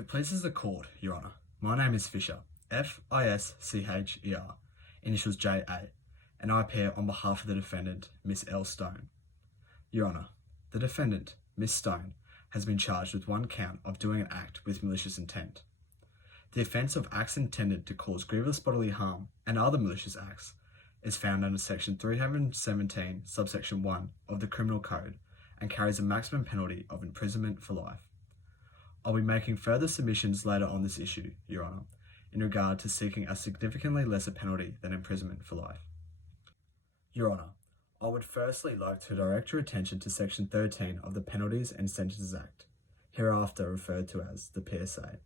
it pleases the court, Your Honour, my name is Fischer, Fischer, initials JA, and I appear on behalf of the defendant, Miss L. Stone. Your Honour, the defendant, Miss Stone, has been charged with one count of doing an act with malicious intent. The offence of acts intended to cause grievous bodily harm and other malicious acts is found under section 317, subsection 1 of the Criminal Code and carries a maximum penalty of imprisonment for life. I'll be making further submissions later on this issue, Your Honour, in regard to seeking a significantly lesser penalty than imprisonment for life. Your Honour, I would firstly like to direct your attention to section 13 of the Penalties and Sentences Act, hereafter referred to as the PSA.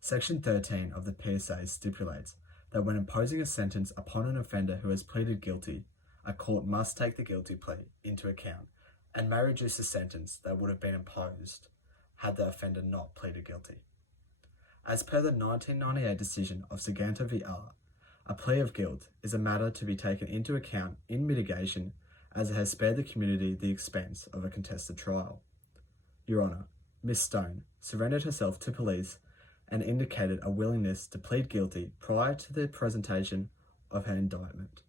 Section 13 of the PSA stipulates that when imposing a sentence upon an offender who has pleaded guilty, a court must take the guilty plea into account and may reduce the sentence that would have been imposed had the offender not pleaded guilty. As per the 1998 decision of Saganta v. R, a plea of guilt is a matter to be taken into account in mitigation as it has spared the community the expense of a contested trial. Your Honour, Miss Stone surrendered herself to police and indicated a willingness to plead guilty prior to the presentation of her indictment.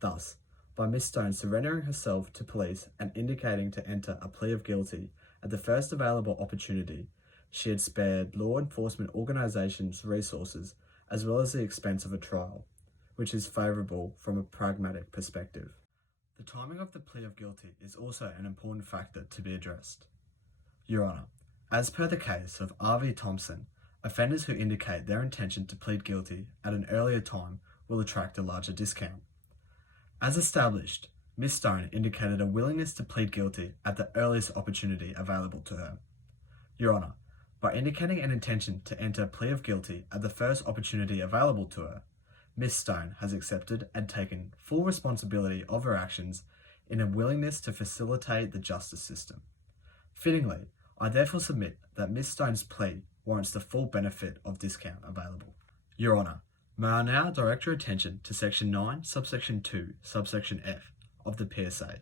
Thus, by Miss Stone surrendering herself to police and indicating to enter a plea of guilty at the first available opportunity, she had spared law enforcement organisations resources as well as the expense of a trial, which is favourable from a pragmatic perspective. The timing of the plea of guilty is also an important factor to be addressed. Your Honour, as per the case of R.V. Thompson, offenders who indicate their intention to plead guilty at an earlier time will attract a larger discount. As established, Miss Stone indicated a willingness to plead guilty at the earliest opportunity available to her. Your Honour, by indicating an intention to enter a plea of guilty at the first opportunity available to her, Miss Stone has accepted and taken full responsibility of her actions in a willingness to facilitate the justice system. Fittingly, I therefore submit that Miss Stone's plea warrants the full benefit of discount available. Your Honour, may I now direct your attention to section 9, subsection 2, subsection F of the PSA,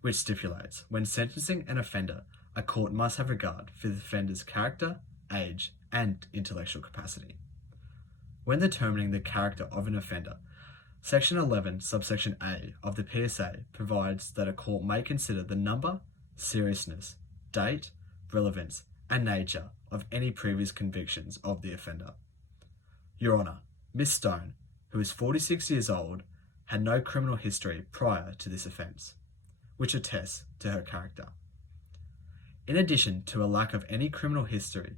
which stipulates when sentencing an offender, a court must have regard for the offender's character, age, and intellectual capacity. When determining the character of an offender, section 11, subsection A of the PSA provides that a court may consider the number, seriousness, date, relevance, and nature of any previous convictions of the offender. Your Honour, Miss Stone, who is 46 years old, had no criminal history prior to this offence, which attests to her character. In addition to a lack of any criminal history,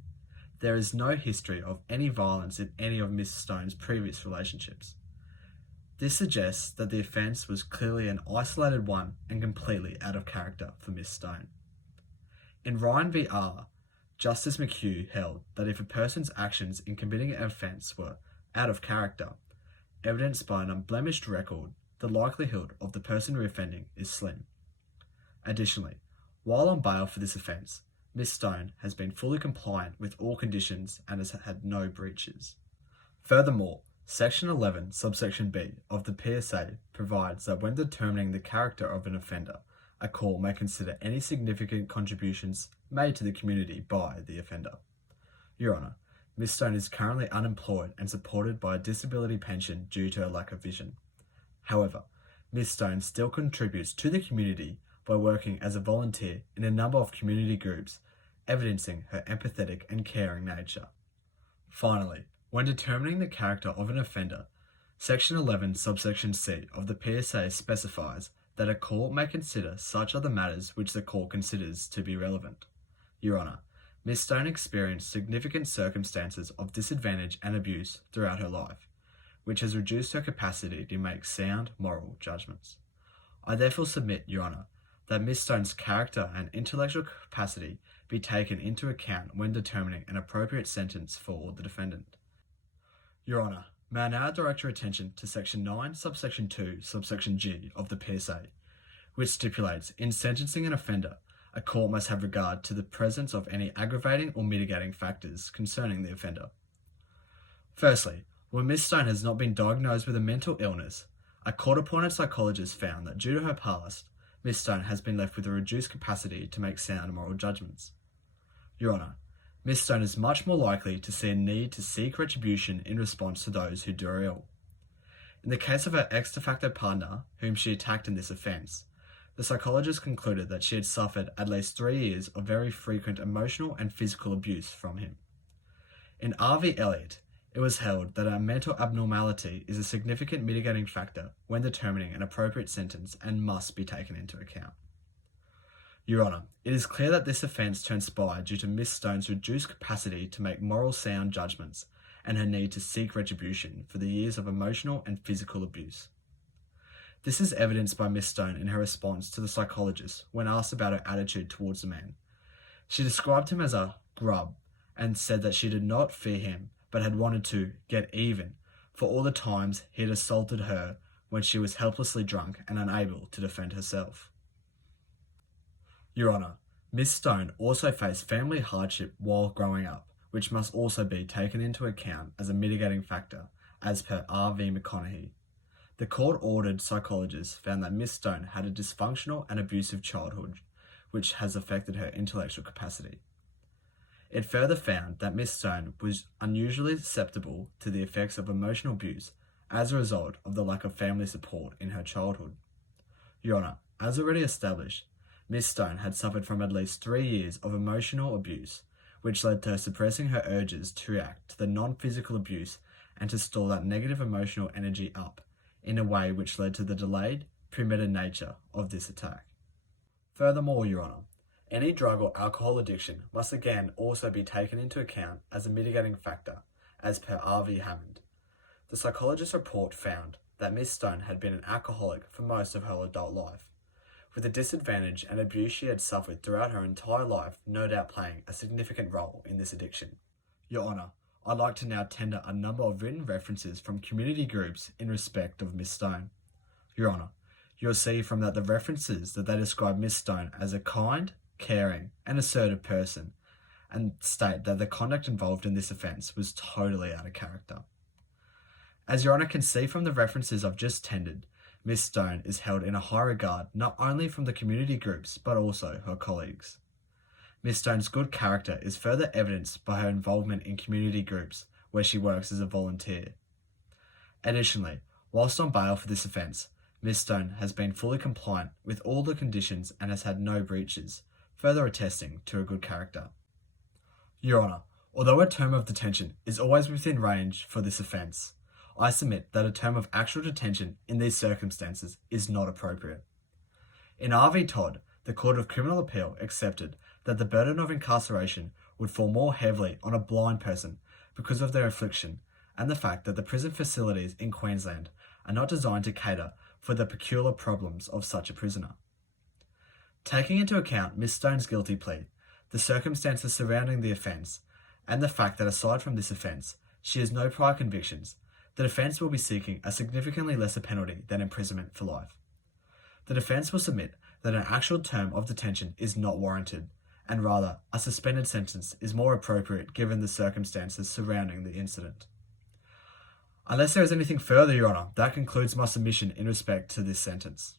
there is no history of any violence in any of Miss Stone's previous relationships. This suggests that the offence was clearly an isolated one and completely out of character for Miss Stone. In Ryan v. R, Justice McHugh held that if a person's actions in committing an offence were out of character, evidenced by an unblemished record, the likelihood of the person reoffending is slim. Additionally, while on bail for this offence, Miss Stone has been fully compliant with all conditions and has had no breaches. Furthermore, section 11, subsection B of the PSA provides that when determining the character of an offender, a court may consider any significant contributions made to the community by the offender. Your Honour, Miss Stone is currently unemployed and supported by a disability pension due to her lack of vision. However, Miss Stone still contributes to the community by working as a volunteer in a number of community groups, evidencing her empathetic and caring nature. Finally, when determining the character of an offender, section 11, subsection C of the PSA specifies that a court may consider such other matters which the court considers to be relevant. Your Honour, Miss Stone experienced significant circumstances of disadvantage and abuse throughout her life, which has reduced her capacity to make sound moral judgments. I therefore submit, Your Honour, that Miss Stone's character and intellectual capacity be taken into account when determining an appropriate sentence for the defendant. Your Honour, may I now direct your attention to section 9, subsection 2, subsection G of the PSA, which stipulates in sentencing an offender, a court must have regard to the presence of any aggravating or mitigating factors concerning the offender. Firstly, when Miss Stone has not been diagnosed with a mental illness, a court-appointed psychologist found that due to her past, Miss Stone has been left with a reduced capacity to make sound moral judgments. Your Honour, Miss Stone is much more likely to see a need to seek retribution in response to those who do her ill. In the case of her ex de facto partner, whom she attacked in this offence, the psychologist concluded that she had suffered at least 3 years of very frequent emotional and physical abuse from him. In R.V. Elliott, it was held that a mental abnormality is a significant mitigating factor when determining an appropriate sentence and must be taken into account. Your Honour, it is clear that this offence transpired due to Miss Stone's reduced capacity to make moral sound judgments and her need to seek retribution for the years of emotional and physical abuse. This is evidenced by Miss Stone in her response to the psychologist when asked about her attitude towards the man. She described him as a grub and said that she did not fear him but had wanted to get even for all the times he had assaulted her when she was helplessly drunk and unable to defend herself. Your Honour, Miss Stone also faced family hardship while growing up, which must also be taken into account as a mitigating factor, as per R.V. McConaughey. The court-ordered psychologist found that Miss Stone had a dysfunctional and abusive childhood, which has affected her intellectual capacity. It further found that Miss Stone was unusually susceptible to the effects of emotional abuse as a result of the lack of family support in her childhood. Your Honour, as already established, Miss Stone had suffered from at least 3 years of emotional abuse, which led to her suppressing her urges to react to the non-physical abuse and to store that negative emotional energy up in a way which led to the delayed, premeditated nature of this attack. Furthermore, Your Honour, any drug or alcohol addiction must again also be taken into account as a mitigating factor, as per R.V. Hammond. The psychologist's report found that Miss Stone had been an alcoholic for most of her adult life, with the disadvantage and abuse she had suffered throughout her entire life no doubt playing a significant role in this addiction. Your Honour, I'd like to now tender a number of written references from community groups in respect of Miss Stone. Your Honour, you'll see from that the references that they describe Miss Stone as a kind, caring and assertive person, and state that the conduct involved in this offence was totally out of character. As Your Honour can see from the references I've just tendered, Miss Stone is held in a high regard not only from the community groups but also her colleagues. Miss Stone's good character is further evidenced by her involvement in community groups where she works as a volunteer. Additionally, whilst on bail for this offence, Miss Stone has been fully compliant with all the conditions and has had no breaches, further attesting to her good character. Your Honour, although a term of detention is always within range for this offence, I submit that a term of actual detention in these circumstances is not appropriate. In R.V. Todd, the Court of Criminal Appeal accepted that the burden of incarceration would fall more heavily on a blind person because of their affliction and the fact that the prison facilities in Queensland are not designed to cater for the peculiar problems of such a prisoner. Taking into account Miss Stone's guilty plea, the circumstances surrounding the offence, and the fact that aside from this offence, she has no prior convictions, the defence will be seeking a significantly lesser penalty than imprisonment for life. The defence will submit that an actual term of detention is not warranted, and rather, a suspended sentence is more appropriate given the circumstances surrounding the incident. Unless there is anything further, Your Honour, that concludes my submission in respect to this sentence.